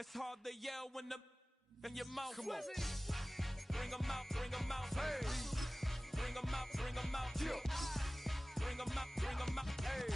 It's hard to yell when the in your mouth. Come on. Bring them out, bring them out. Hey. Bring them out, bring them out. Yeah. Bring them out, bring them out. Hey.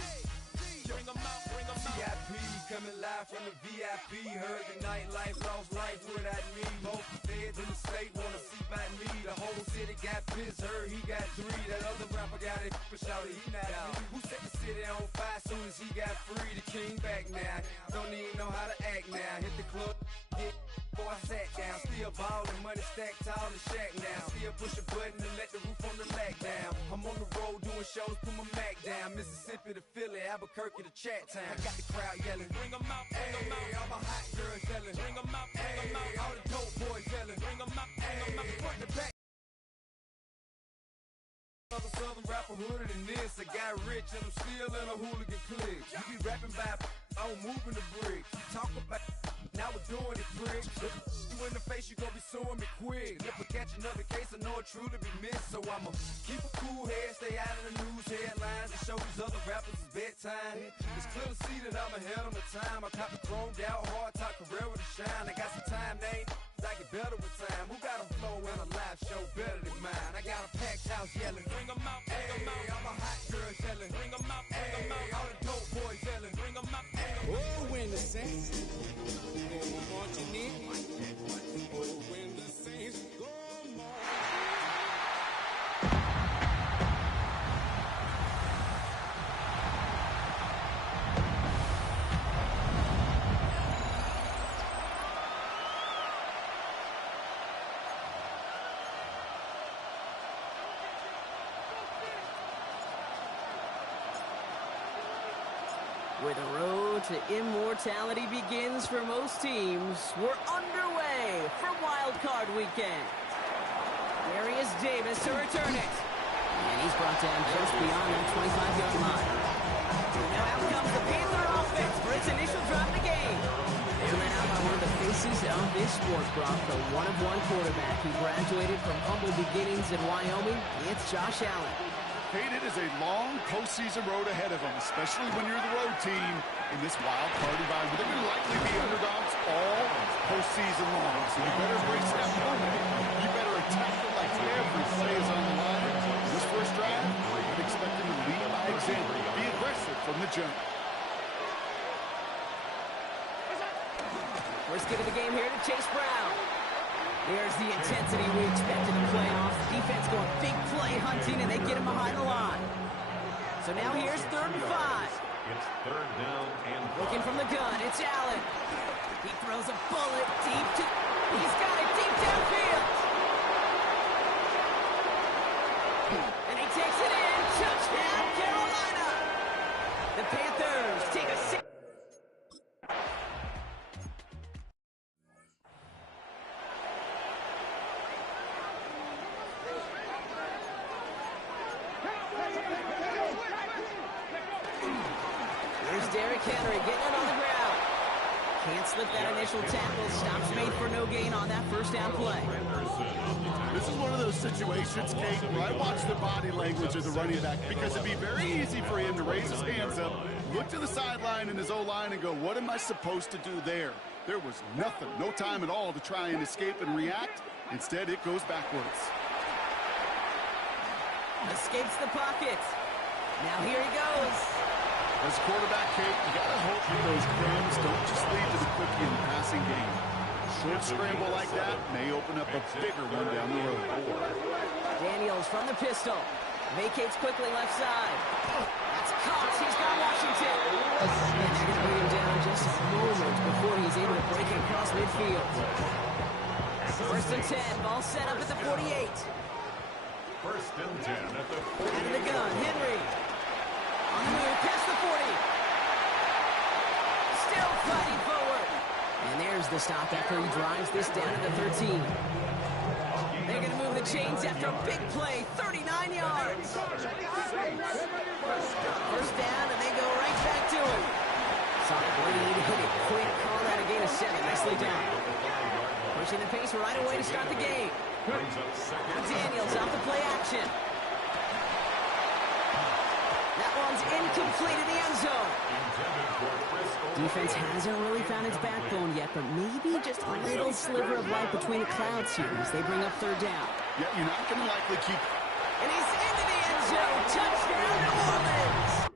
Bring them out, bring them out. VIP coming live from the VIP. Heard the nightlife, lost life without me. Both feds in the state wanna see by me. The whole city got pissed, heard he got 3. That other rapper got it, but shouted he not out. Who set the city on fire soon as he got free? The king back now, don't even know how to act now. Hit the club, hit. Before I sat down, still ballin', money stacked tall and shack now. Still push a button and let the roof on the lack down. I'm on the road doing shows, put my Mac down. Mississippi to Philly, Albuquerque to Chat Town. I got the crowd yelling, bring them out, bring them out. All my hot girls yelling, bring them out, bring them out. All the dope boys yelling, bring them out, bring them out. Front to back. Other southern rapper hooded than this. I got rich and I'm still in a hooligan clique. You be rapping by I'm moving the bricks. Talk about now we're doing it, pricks. You in the face, you gon' be suing me quick. If I catch another case, I know it truly be missed. So I'ma keep a cool head, stay out of the news headlines, and show these other rappers it's bedtime. It's clear to see that I'm ahead of my time. I cop the chromed out, hard top career with a shine. I got some time, they ain't I get better with time. Who got a flow and a live show better than mine? I got a packed house yelling, bring them out, bring them out. All my hot girls yelling, bring them out, bring them out. All the dope boys yelling, bring them out, bring them out. Oh, when the Saints go marching in, oh, when the Saints go marching. Where the road to immortality begins for most teams, we're underway for Wild Card Weekend. Darius Davis to return it. And he's brought down just beyond that 25-yard line. Now out comes the Panther offense for its initial drive of the game. They're led out by one of the faces of this sport, Brock, the one-of-one quarterback who graduated from humble beginnings in Wyoming. It's Josh Allen. It is a long postseason road ahead of them, especially when you're the road team in this wild card environment. They're going to likely be underdogs all postseason long, so you better brace that moment. You better attack it like every play is on the line. This first drive, I'd expect them to lead by example, be aggressive from the jump. First get of the game here to Chase Brown. There's the intensity we expect in the playoffs. Defense going big play hunting, and they get him behind the line. So now here's 3rd and 5. It's 3rd down and 5. Looking from the gun, it's Allen. He throws a bullet deep to... He's got it deep downfield. And he takes it in. Touchdown, Carolina. The Panthers take a 6. Henry getting it on the ground. Can't slip that initial tackle. Stops made for no gain on that first down play. This is one of those situations, Kate, where I watch the body language of the running back because it'd be very easy for him to raise his hands up, look to the sideline in his O-line and go, what am I supposed to do there? There was nothing, no time at all to try and escape and react. Instead, it goes backwards. Escapes the pocket. Now here he goes. As a quarterback, Kate, you got to hope that those crumbs don't just lead to the quickie in the passing game. A short scramble like that may open up a bigger one down the road. Daniels from the pistol. Vacates quickly left side. That's Cox. He's got Washington. And they're going to bring him down just a moment before he's able to break it across midfield. 1st and 10. Ball set up at the 48. 1st and 10 at the 48. Out of the gun. Henry. On the move, past the 40. Still fighting forward. And there's the stop after he drives this down to the 13. They're going to move the chains after a big play, 39 yards. First down, and they go right back to him. Saw Blade hit it quick, call that a gain of 7. Nicely done. Pushing the pace right away to start the game. Daniels off the play action. That one's incomplete in the end zone. Intended for Crystal. Defense hasn't really found its backbone yet, but maybe just a little sliver of light between the clouds here as they bring up third down. Yeah, you're not going to likely keep... And he's into the end zone. Touchdown, New Orleans.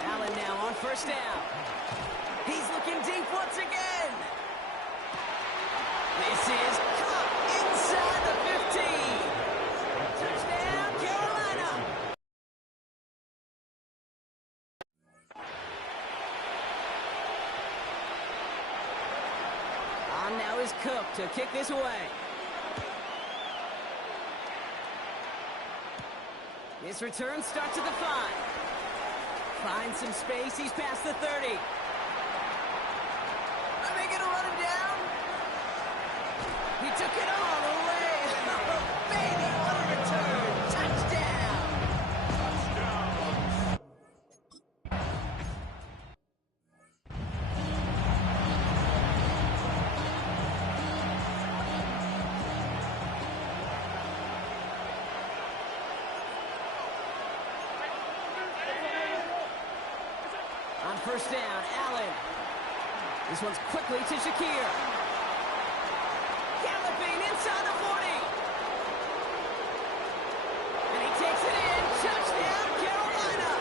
Allen now on first down. He's looking deep once again. This is caught inside the 15. Touchdown, Carolina. On now is Cook to kick this away. This return starts at the 5. Finds some space, he's past the 30. Are they gonna run him down? He took it all the way. Oh, baby, what a return. Touchdown. On first down, Allen. This one's quickly to Shakir. Galloping inside the 40. And he takes it in. Touchdown, Carolina.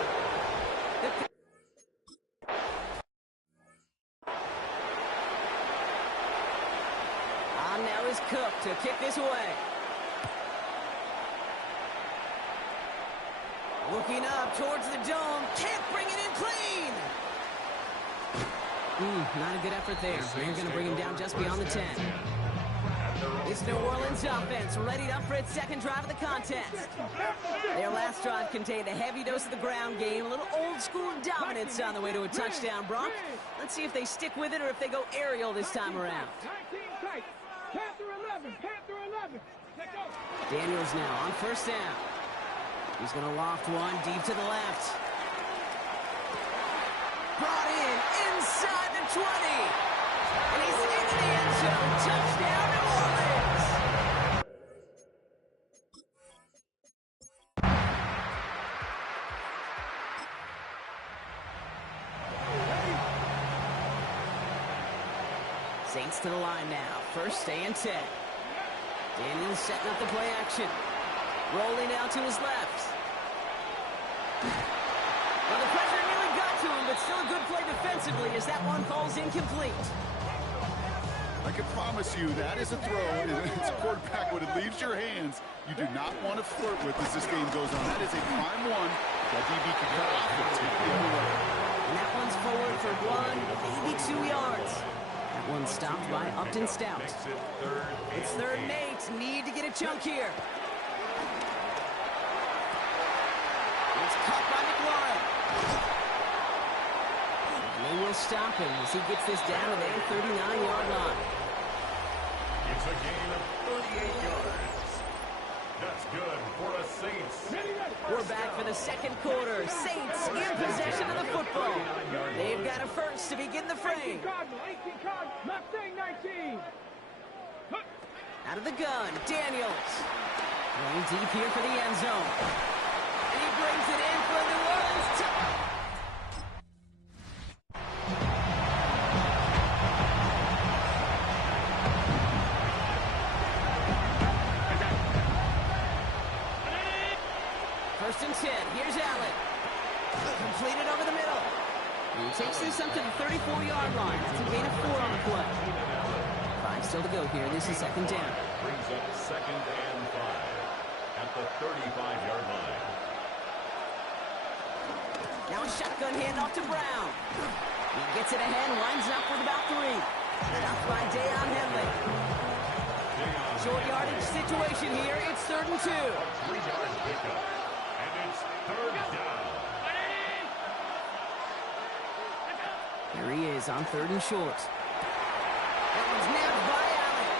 On now is Cook to kick this away. Looking up towards the dome. Can't bring it in clean. Not a good effort there. They're going to bring him down just beyond the 10. It's New Orleans offense readied up for its second drive of the contest. Their last drive contained a heavy dose of the ground game, a little old-school dominance on the way to a touchdown, Brock. Let's see if they stick with it or if they go aerial this time around. Daniels now on first down. He's going to loft one deep to the left. Brought in inside the 20. And he's into the end zone. Touchdown, New Orleans. Saints to the line now. First stay and 10. Daniels setting up the play action. Rolling out to his left. Well, the pressure nearly got to him, but still a good play defensively as that one falls incomplete. I can promise you that is a throw. It's a quarterback when it leaves your hands. You do not want to flirt with as this game goes on. That is a prime one. That DB can cut off and take the other way. And that one's forward for 1, maybe 2 yards. That one's stopped by Upton Stout. It's third and 8. Need to get a chunk here. It's caught by McLaurin. And they will stop him as he gets this down to their 39-yard line. It's a gain of 38 yards. That's good for the Saints. We're back for the second quarter. Saints in possession of the football. They've got a first to begin the frame. Out of the gun, Daniels. Going deep here for the end zone. And he brings it in for New Orleans. First and 10. Here's Allen. Completed over the middle. He takes this up to the 34-yard line. That's a gain of 4 on the play. 5 still to go here. This is second down. Brings up second and 5 at the 35-yard line. Now a shotgun handoff to Brown. He gets it ahead, lines up with about 3. Stopped by Deion Henley. Short yardage situation here. It's third and 2. 3-yard pickup. And it's third down. There he is on third and short. That one's nabbed by Allen.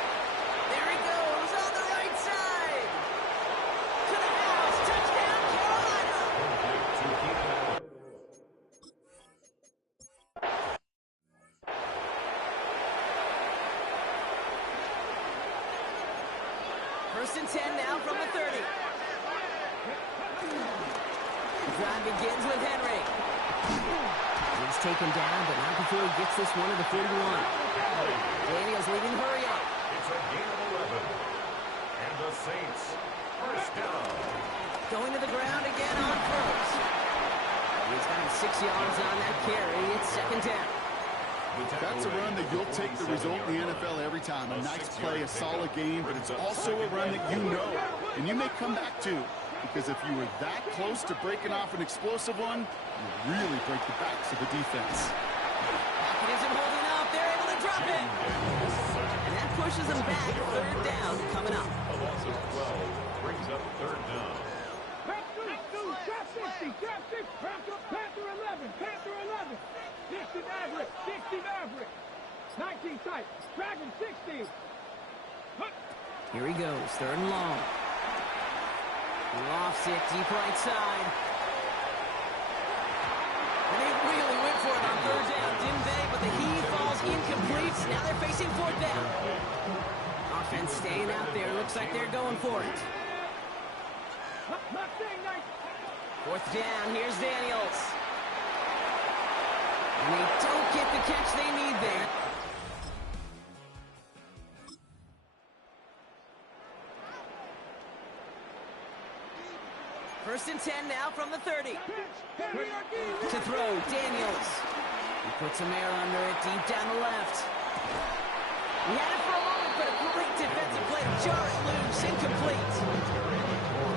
There he goes on the right side. To the house. Touchdown, Carolina. To keep First and 10 now from the 30. The drive begins with Henry. He's taken down, but not before he gets this one to the 41. Daniels leading the hurry up. It's a gain of 11. And the Saints, first down. Going to the ground again on first. He's got him 6 yards on that carry. It's second down. That's a run that you'll take the result in the NFL every time. A nice play, a solid game, but it's also a run that you know and you may come back to, because if you were that close to breaking off an explosive one, you really break the backs of the defense. Pocket isn't holding up. They're able to drop it. And that pushes them back. Third down coming up. A loss of 12 brings up third down. Panther 11. 60 Maverick. 19 tight. Dragon 60. Here he goes. Third and long. Lofts it deep right side. And they really went for it on third down, didn't they? But the heave falls incomplete. Now they're facing fourth down. Offense staying out there. Looks like they're going for it. Fourth down. Here's Daniels. And they don't get the catch they need there. First and 10 now from the 30. To throw, Daniels. He puts some air under it, deep down the left. He had it for a moment, but a great defensive play to jar it loose, incomplete.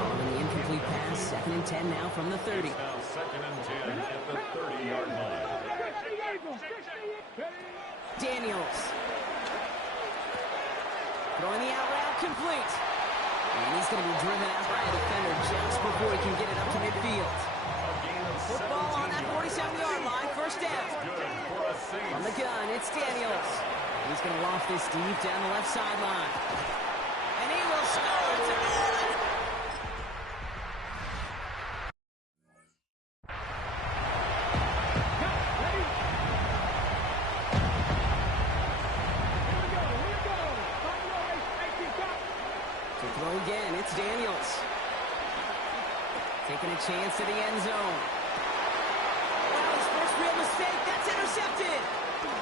Following the incomplete pass, second and 10 now from the 30. Now second and 10 at the 30-yard line. Daniels. Throwing the out route complete. And he's going to be driven out by a defender just before he can get it up to midfield. Football on that 47-yard line, first down. From the gun, it's Daniels. He's going to loft this deep down the left sideline. And he will score. It's a good. Throw again, it's Daniels. Taking a chance to the end zone. Wow, his first real mistake, that's intercepted.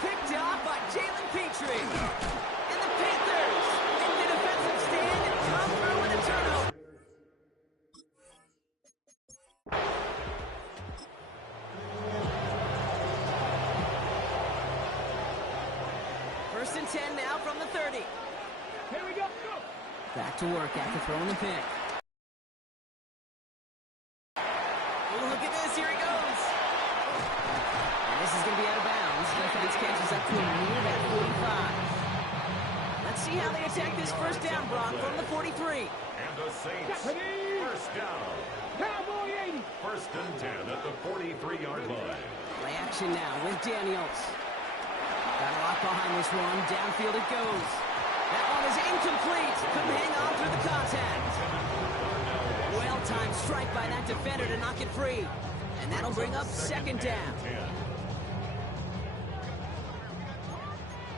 Picked off by Jalen Petrie. And the Panthers in the defensive stand and come through with a turnover. First and 10 now from the 30. Here we go. Back to work after throwing the pick. Oh, look at this. Here he goes. And this is going to be out of bounds. Defense catches up to him near that 45. Let's see how they attack this first down, Brock, from the 43. And the Saints, first down. Cowboy 80. First and 10 at the 43-yard line. Play action now with Daniels. Got a lock behind this one. Downfield it goes. That one is incomplete. Couldn't hang on through the contact. Well-timed strike by that defender to knock it free. And that'll bring up second down.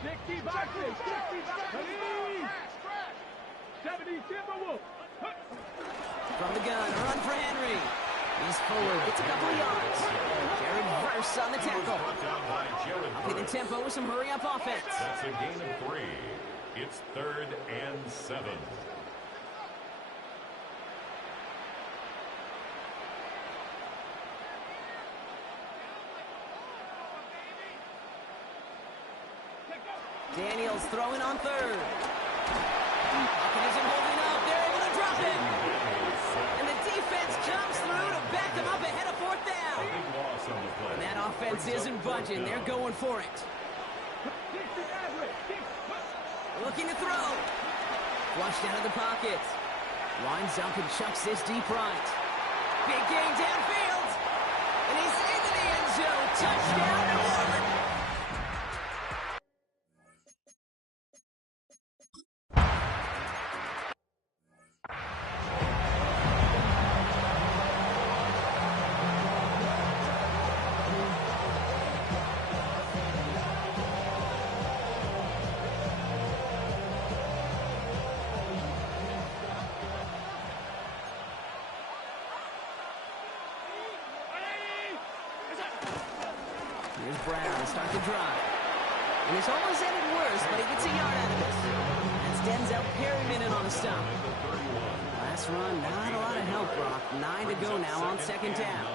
60 boxes. 70 Timberwolves. From the gun, a run for Henry. He's forward, gets a couple of yards. Jared Verse on the tackle. Upping the tempo with some hurry-up offense. That's a gain of 3. It's third and 7. Daniels throwing on third. Pocket isn't holding up. They're able to drop it. And the defense comes through to back them up ahead of fourth down. And that offense isn't budging. They're going for it. Looking to throw. Flushed out of the pocket. Winds up and chucks this deep right. Big gain downfield. And he's into the end zone. Touchdown, New Orleans. Brown to start the drive. And it's almost ended worse, but he gets a yard out of this. That's Denzel Perryman in on the stop. Last run, not a lot of help, Brock. 9 to go now on second down.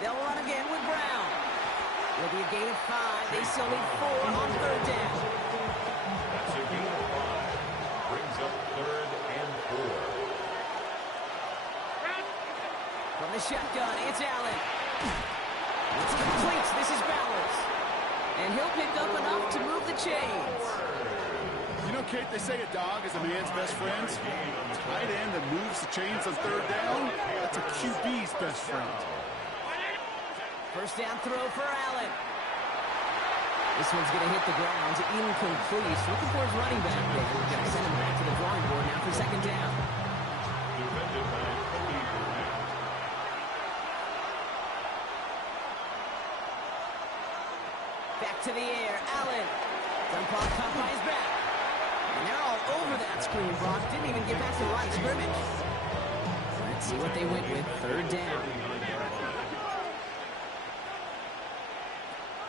They'll run again with Brown. It'll be a gain of 5. They still need 4 on third down. That's a gain of 5. Brings up 3rd and 4. From the shotgun, it's Allen. It's complete. This is Bowers. And he'll pick up enough to move the chains. You know, Kate, they say a dog is a man's best friend. Tight end that moves the chains on third down, that's a QB's best friend. First down throw for Allen. This one's going to hit the ground. Incomplete. Looking for his running back there. We're going to send him back to the drawing board now for second down. Defended by Cody Burnett. Back to the air. Allen. Dump off caught by his back. And they're all over that screen. Brock didn't even get back to the line of scrimmage. Let's see what they went with. Third down.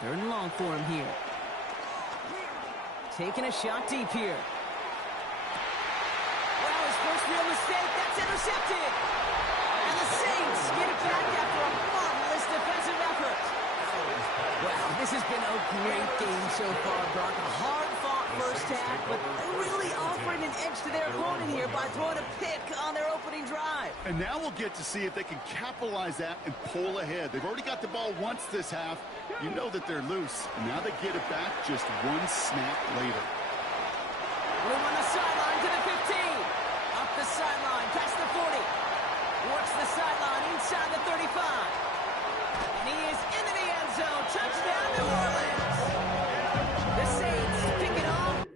Third and long for him here. Taking a shot deep here. Well, his first real mistake. That's intercepted. And the Saints get it back after a marvelous defensive effort. Well, this has been a great game so far, Brock. A hard-fought first half, but really offering an edge to their opponent here by throwing a pick on their opening drive. And now we'll get to see if they can capitalize that and pull ahead. They've already got the ball once this half. You know that they're loose. And now they get it back just one snap later. Room on the sideline to the 15. Up the sideline, past the 40. Works the sideline inside the 35. And he is into the end zone. Touchdown, New Orleans. The Saints pick it off.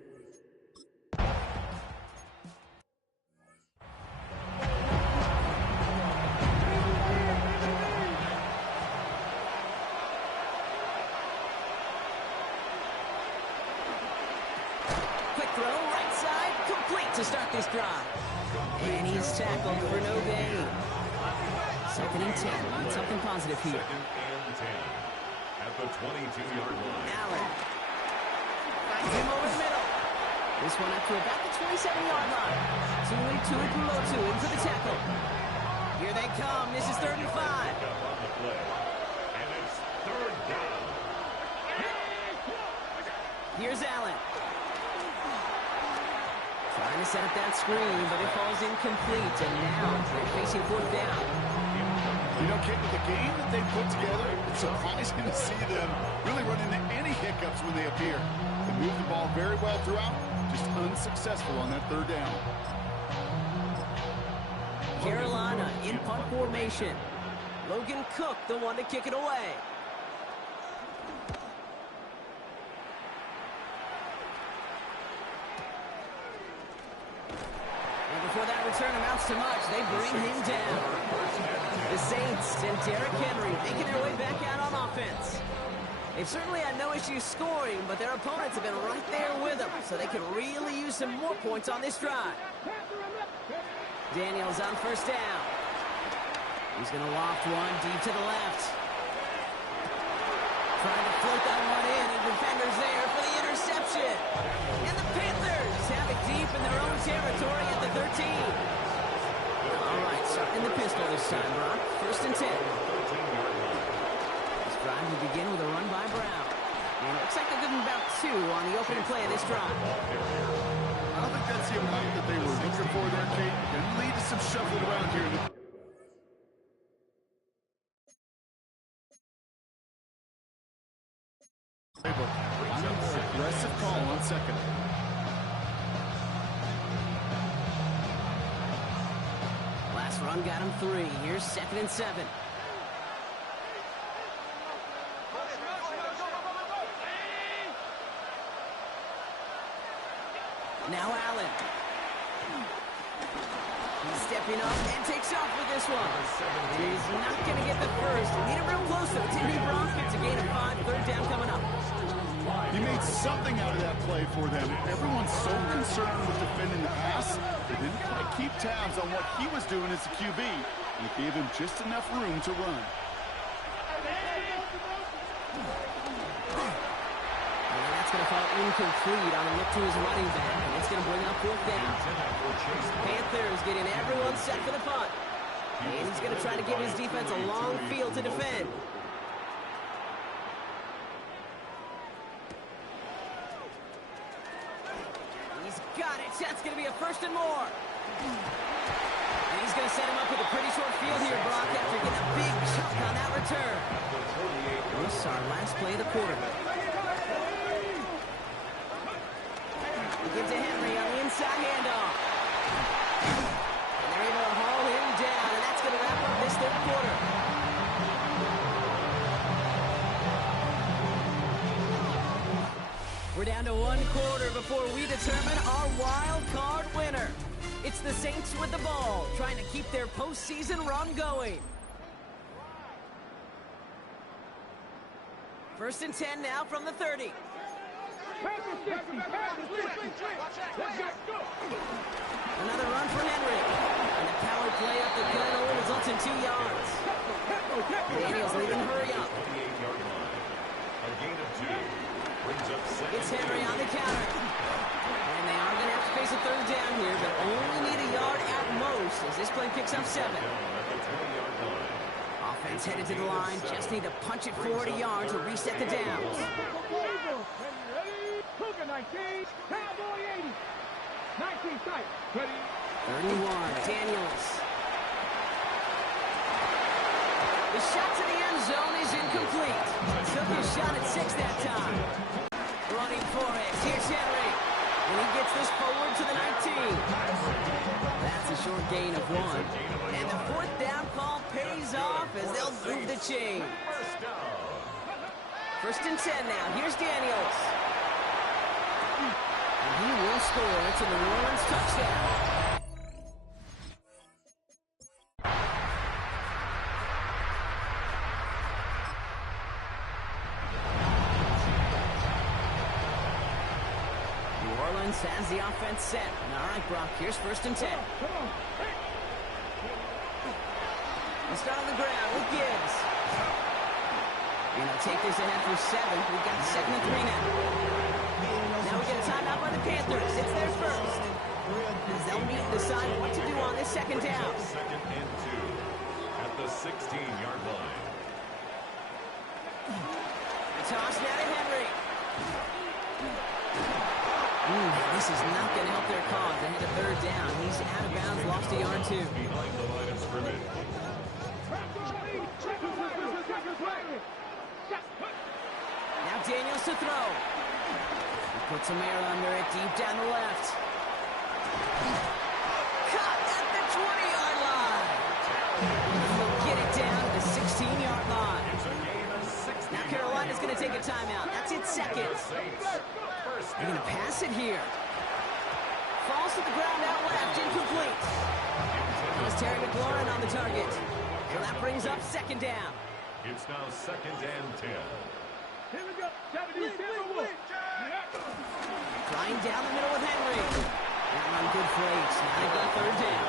Quick throw, right side, complete to start this drive. And he's tackled for no gain. Second and 10. Need something positive here. Second and 10. At the 22-yard line. Allen finds him over the middle. This one up to about the 27-yard line. Tuipulotu in for the tackle. Here they come. This is 35. Up on the play. And it's 3rd down. Here's Allen. Trying to set up that screen, but it falls incomplete. And now they're facing 4th down. You know, Kate, with the game that they put together, it's surprising to see them really run into any hiccups when they appear. They move the ball very well throughout, just unsuccessful on that third down. Carolina in punt formation. Logan Cook, the one to kick it away. And before that return amounts to much, they bring him down. The Saints and Derrick Henry making their way back out on offense. They've certainly had no issues scoring, but their opponents have been right there with them, so they could really use some more points on this drive. Daniels on first down. He's going to loft one deep to the left. Trying to float that one in, and defenders there for the interception. And the Panthers have it deep in their own territory at the 13. All right, starting the pistol this time, Brock. First and 10. This drive will begin with a run by Brown. And it looks like they're giving about 2 on the opening play of this drive. I don't think that's the amount that they were looking for there, Kate. Going to lead to some shuffling around here. Playbook. Aggressive call on second. Last run got him 3. Here's 2nd and 7. Now Allen. He's stepping up and takes off with this one. He's not going to get the first. Need it real close though. Timmy Brock gets a gain of 5. Third down coming up. He made something out of that play for them. Everyone's so concerned with defending the pass, they didn't quite keep tabs on what he was doing as a QB. It gave him just enough room to run. That's going to fall incomplete on a look to his running back, and it's going to bring up fourth down. Panthers getting everyone set for the punt. And he's going to try to give his defense a long field to defend. He's got it. That's going to be a first and more. And he's going to set him up with a pretty short field here, Brock, after getting a big chunk on that return. This is our last play of the quarter. He gives to Henry on the inside handoff. And they're able to haul him down, and that's going to wrap up this third quarter. We're down to one quarter before we determine our wild card winner. It's the Saints with the ball, trying to keep their postseason run going. First and 10 now from the 30. Another run for Henry. And the power play up the gun only results in 2 yards. Daniels leaving, hurry up. A gain of 2. Brings up second. It's Henry on the counter. And they are going to have to face a third down here, but only need a yard at most as this play picks up 7. Offense headed to the line. Just need to punch it 40 yards to reset the downs. 19 tight. 31, Daniels. The shot to the end zone is incomplete. Took his shot at 6 that time. Running for it. Here's Henry. And he gets this forward to the 19. That's a short gain of 1. And the fourth down call pays off as they'll move the chain. First and 10 now. Here's Daniels. And he will score. It's a New Orleans touchdown. Has the offense set. All right, Brock, here's first and 10. We'll start on the ground with Gibbs. And they'll take this ahead for 7. We've got 2nd and 3 now. Now we get a timeout by the Panthers. It's their first. As they'll meet and decide what to do on this second down. Second and 2 at the 16-yard line. The toss now to Henry. This is not going to help their cause. They hit a third down. He's out of bounds, lost a yard too. Behind the line of scrimmage. Now Daniels to throw. He puts some air under it, deep down the left. Caught at the 20-yard line. He'll get it down to the 16-yard line. Now Carolina's going to take a timeout. That's its second. They're going to pass it here. Falls to the ground out left, incomplete. It was Terry McLaurin on the target. So that brings up second down. It's now 2nd and 10. Here we go. Flying down the middle with Henry. That run good for 8. Now they've got third down.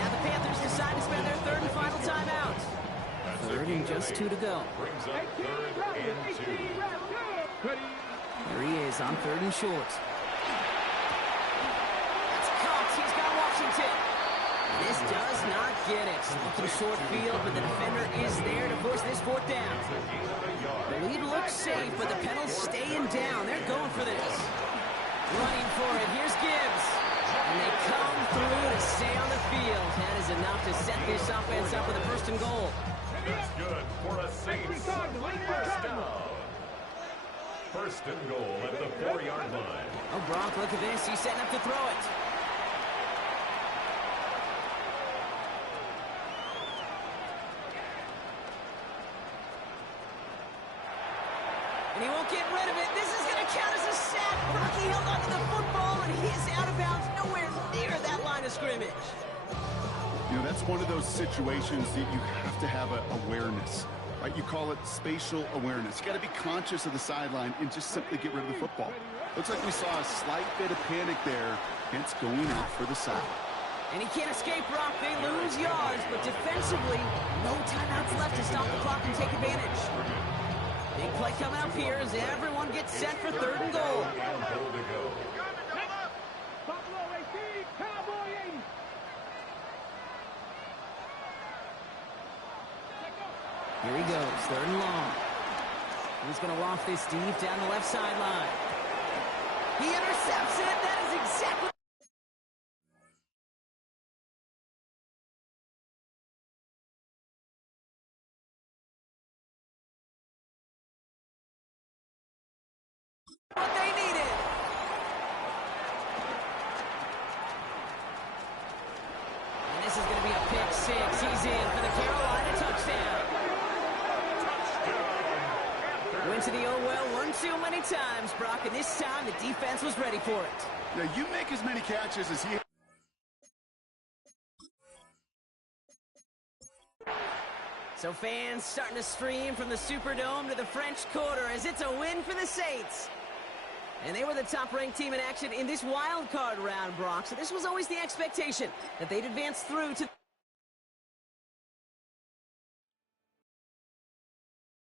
Now the Panthers decide to spend their third and final timeout. Third and just 2 to go. Brings up 3rd and 2. There he is on 3rd and short. That's Cox. He's got Washington. This does not get it. Looking short field, but the defender is there to force this 4th down. The lead looks safe, but the Penals staying down. They're going for this. Running for it. Here's Gibbs. And they come through to stay on the field. That is enough to set this offense up with a 1st and goal. That's good for a Saints first down. 1st and goal at the 4-yard line. Oh, Brock, look at this. He's setting up to throw it. And he won't get rid of it. This is going to count as a sack. Brocky held onto the football, and he is out of bounds nowhere near that line of scrimmage. You know, that's one of those situations that you have to have awareness. Right? You call it spatial awareness. You got to be conscious of the sideline and just simply get rid of the football. Looks like we saw a slight bit of panic there. It's going out for the sack. And he can't escape, Brock. They lose yards, but defensively, no timeouts left to stop the clock and take advantage. Big play coming up here as everyone gets set for 3rd and goal. And goal to go. Buffalo 18, Cowboy 80. Here he goes, 3rd and long. He's going to loft this deep down the left sideline. He intercepts it. That is exactly what they needed. And this is going to be a pick 6. He's in for the Carolina touchdown. Went to the oh-well one too many times, Brock, and this time the defense was ready for it. Yeah, you make as many catches as he... So fans starting to stream from the Superdome to the French Quarter as it's a win for the Saints. And they were the top-ranked team in action in this wild card round, Brock. So this was always the expectation that they'd advance through to...